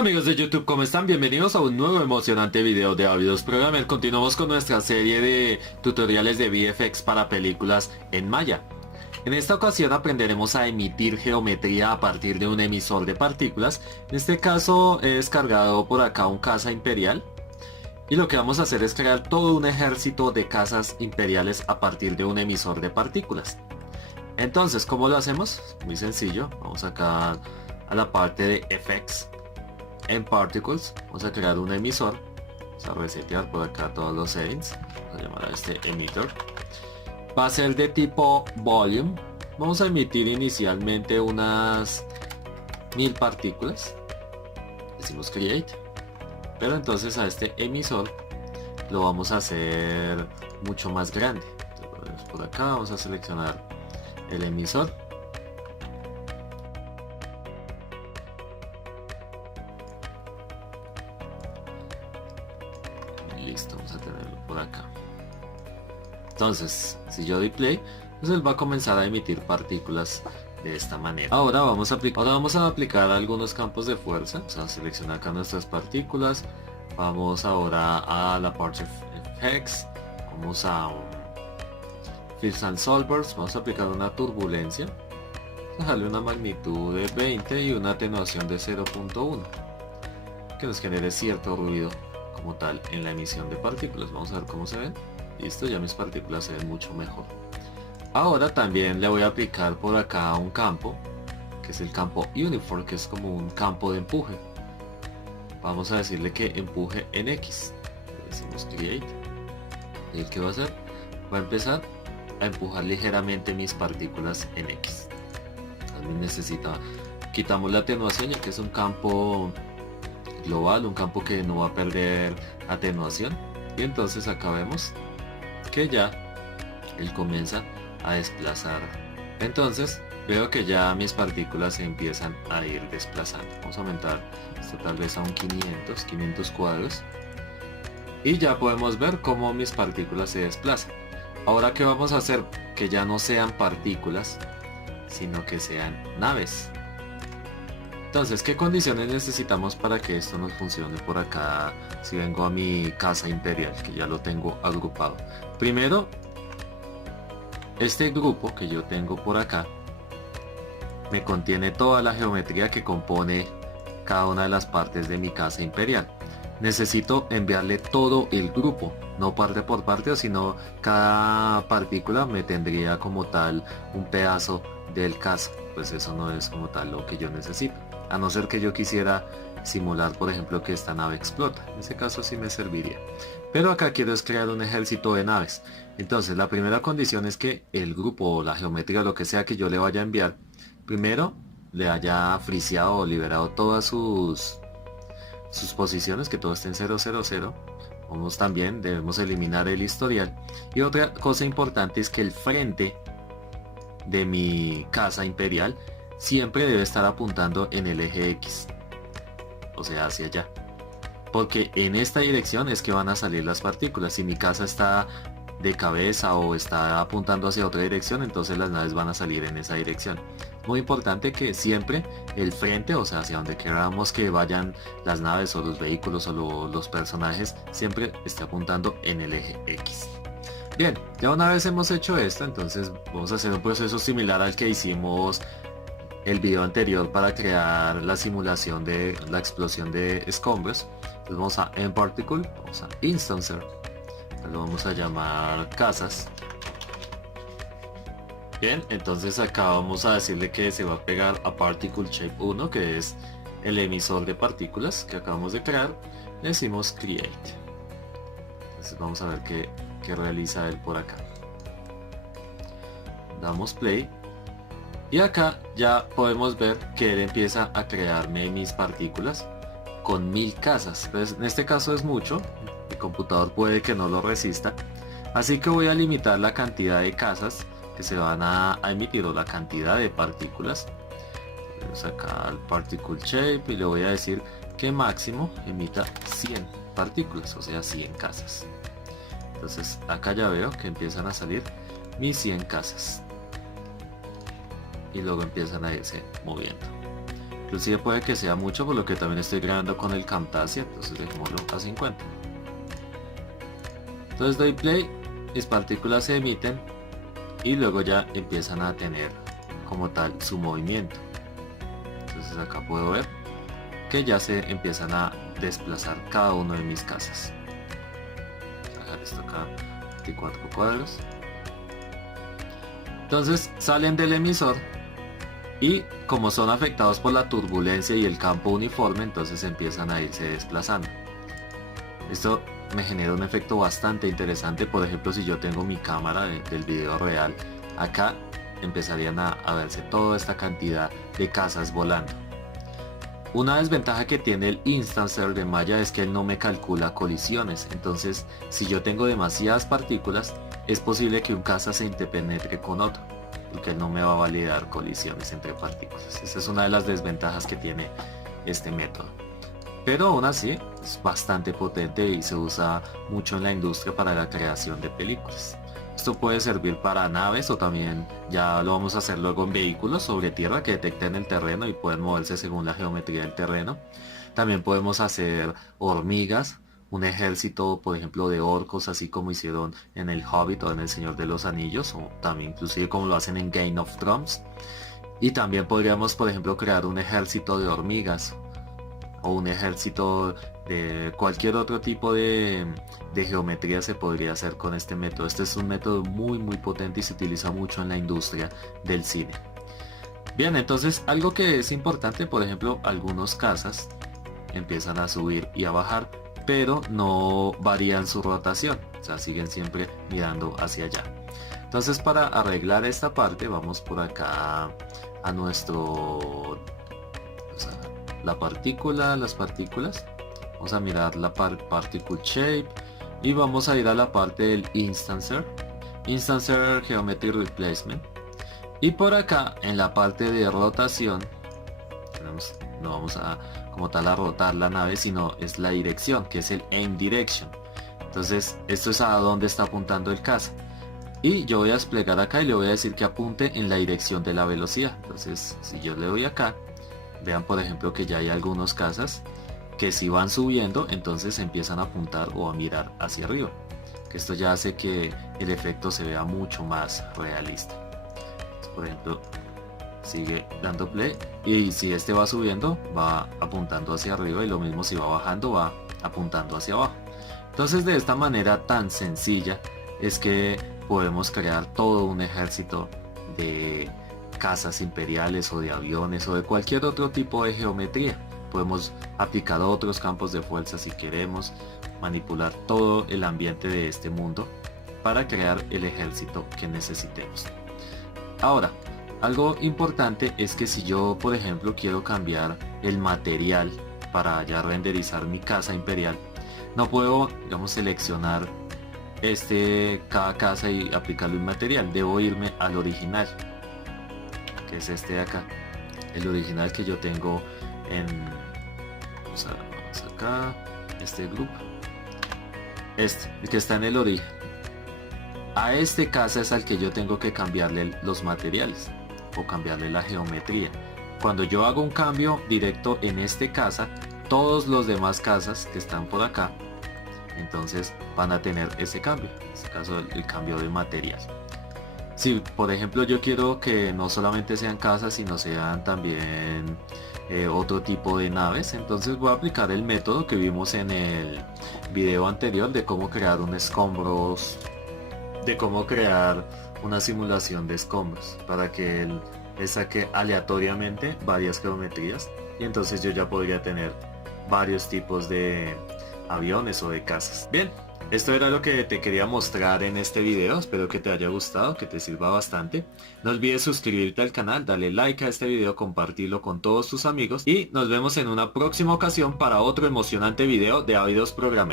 Amigos de YouTube, ¿cómo están? Bienvenidos a un nuevo emocionante video de Avidos Programmer. Continuamos con nuestra serie de tutoriales de VFX para películas en Maya. En esta ocasión aprenderemos a emitir geometría a partir de un emisor de partículas. En este caso he descargado por acá un caza imperial. Y lo que vamos a hacer es crear todo un ejército de cazas imperiales a partir de un emisor de partículas. Entonces, ¿cómo lo hacemos? Muy sencillo. Vamos acá a la parte de Effects. En Particles vamos a crear un emisor. Vamos a resetear por acá todos los settings. Vamos a llamar a este emitter. Va a ser de tipo volume. Vamos a emitir inicialmente unas 1000 partículas. Decimos create. Pero entonces a este emisor lo vamos a hacer mucho más grande. Entonces, por acá vamos a seleccionar el emisor. Listo, vamos a tenerlo por acá. Entonces, si yo doy play, pues él va a comenzar a emitir partículas de esta manera. Ahora vamos a aplicar algunos campos de fuerza. Vamos a seleccionar acá nuestras partículas. Vamos ahora a la parte Effects. Vamos a Fields and Solvers. Vamos a aplicar una turbulencia. Vamos a dejarle una magnitud de 20 y una atenuación de 0.1, que nos genere cierto ruido como tal en la emisión de partículas. Vamos a ver cómo se ven. Listo, ya mis partículas se ven mucho mejor. Ahora también le voy a aplicar por acá un campo, que es el campo Uniform, que es como un campo de empuje. Vamos a decirle que empuje en X. Le decimos create. ¿Y qué va a hacer? Va a empezar a empujar ligeramente mis partículas en X. También quitamos la atenuación, ya que es un campo global, un campo que no va a perder atenuación. Y entonces acá vemos que ya él comienza a desplazar. Entonces veo que ya mis partículas se empiezan a ir desplazando. Vamos a aumentar esto tal vez a un 500 cuadros, y ya podemos ver cómo mis partículas se desplazan. Ahora, ¿qué vamos a hacer? Que ya no sean partículas, sino que sean naves. Entonces, ¿qué condiciones necesitamos para que esto nos funcione por acá? Si vengo a mi casa imperial, que ya lo tengo agrupado. Primero, este grupo que yo tengo por acá me contiene toda la geometría que compone cada una de las partes de mi casa imperial. Necesito enviarle todo el grupo, no parte por parte, sino cada partícula me tendría como tal un pedazo del casa. Pues eso no es como tal lo que yo necesito, a no ser que yo quisiera simular, por ejemplo, que esta nave explota. En ese caso sí me serviría, pero acá quiero es crear un ejército de naves. Entonces la primera condición es que el grupo o la geometría, lo que sea que yo le vaya a enviar, primero le haya friseado o liberado todas sus posiciones, que todo esté en 000. Debemos eliminar el historial. Y otra cosa importante es que el frente de mi casa imperial siempre debe estar apuntando en el eje X, o sea, hacia allá, porque en esta dirección es que van a salir las partículas. Si mi casa está de cabeza o está apuntando hacia otra dirección, entonces las naves van a salir en esa dirección. Muy importante que siempre el frente, o sea, hacia donde queramos que vayan las naves o los vehículos o los personajes, siempre esté apuntando en el eje X. Bien, ya una vez hemos hecho esto, entonces vamos a hacer un proceso similar al que hicimos el video anterior para crear la simulación de la explosión de escombros. Entonces vamos a En Particle, vamos a Instancer, lo vamos a llamar casas. Bien, entonces acá vamos a decirle que se va a pegar a Particle Shape 1, que es el emisor de partículas que acabamos de crear. Le decimos create. Entonces vamos a ver qué realiza él por acá. Damos play. Y acá ya podemos ver que él empieza a crearme mis partículas con 1000 casas. Pues en este caso es mucho, el computador puede que no lo resista, así que voy a limitar la cantidad de casas que se van a emitir, o la cantidad de partículas. Vamos acá al Particle Shape y le voy a decir que máximo emita 100 partículas, o sea 100 casas. Entonces acá ya veo que empiezan a salir mis 100 casas y luego empiezan a irse moviendo. Inclusive puede que sea mucho, por lo que también estoy grabando con el Camtasia, entonces dejémoslo a 50. Entonces doy play, mis partículas se emiten y luego ya empiezan a tener como tal su movimiento. Entonces acá puedo ver que ya se empiezan a desplazar cada uno de mis casas. Voy a dejar esto acá 24 cuadros. Entonces salen del emisor y como son afectados por la turbulencia y el campo uniforme, entonces empiezan a irse desplazando. Esto me genera un efecto bastante interesante. Por ejemplo, si yo tengo mi cámara del video real, acá empezarían a verse toda esta cantidad de casas volando. Una desventaja que tiene el Instancer de Maya es que él no me calcula colisiones. Entonces, si yo tengo demasiadas partículas, es posible que un casa se interpenetre con otro, porque él no me va a validar colisiones entre partículas. Esa es una de las desventajas que tiene este método. Pero aún así es bastante potente y se usa mucho en la industria para la creación de películas. Esto puede servir para naves o también ya lo vamos a hacer luego en vehículos sobre tierra que detecten el terreno y pueden moverse según la geometría del terreno. También podemos hacer hormigas, un ejército por ejemplo de orcos, así como hicieron en el Hobbit o en el Señor de los Anillos, o también inclusive como lo hacen en Game of Thrones. Y también podríamos por ejemplo crear un ejército de hormigas o un ejército de cualquier otro tipo de geometría se podría hacer con este método. Este es un método muy potente y se utiliza mucho en la industria del cine. Bien, entonces algo que es importante, por ejemplo, algunos casas empiezan a subir y a bajar, pero no varían su rotación, o sea, siguen siempre mirando hacia allá. Entonces, para arreglar esta parte, vamos por acá a nuestro... las partículas, vamos a mirar la particle shape y vamos a ir a la parte del Instancer Geometry Replacement, y por acá en la parte de rotación no vamos a como tal a rotar la nave, sino es la dirección, que es el aim direction. Entonces esto es a dónde está apuntando el caza, y yo voy a desplegar acá y le voy a decir que apunte en la dirección de la velocidad. Entonces si yo le doy acá, vean por ejemplo que ya hay algunos cazas que si van subiendo entonces empiezan a apuntar o a mirar hacia arriba, que esto ya hace que el efecto se vea mucho más realista. Entonces, por ejemplo, sigue dando play y si este va subiendo va apuntando hacia arriba, y lo mismo si va bajando va apuntando hacia abajo. Entonces de esta manera tan sencilla es que podemos crear todo un ejército de casas imperiales o de aviones o de cualquier otro tipo de geometría. Podemos aplicar otros campos de fuerza si queremos, manipular todo el ambiente de este mundo para crear el ejército que necesitemos. Ahora, algo importante es que si yo por ejemplo quiero cambiar el material para ya renderizar mi casa imperial, no puedo, digamos, seleccionar cada casa y aplicarle un material. Debo irme al original, que es este de acá, el original que yo tengo en, vamos acá, este grupo, el que está en el origen. A este casa es al que yo tengo que cambiarle los materiales o cambiarle la geometría. Cuando yo hago un cambio directo en este casa, todos los demás casas que están por acá entonces van a tener ese cambio, en este caso el cambio de material. Si por ejemplo yo quiero que no solamente sean casas sino sean también otro tipo de naves, entonces voy a aplicar el método que vimos en el video anterior de cómo crear un escombros, de cómo crear una simulación de escombros para que él saque aleatoriamente varias geometrías, y entonces yo ya podría tener varios tipos de aviones o de casas. Bien, esto era lo que te quería mostrar en este video. Espero que te haya gustado, que te sirva bastante. No olvides suscribirte al canal, darle like a este video, compartirlo con todos tus amigos y nos vemos en una próxima ocasión para otro emocionante video de Ávidos Programmer.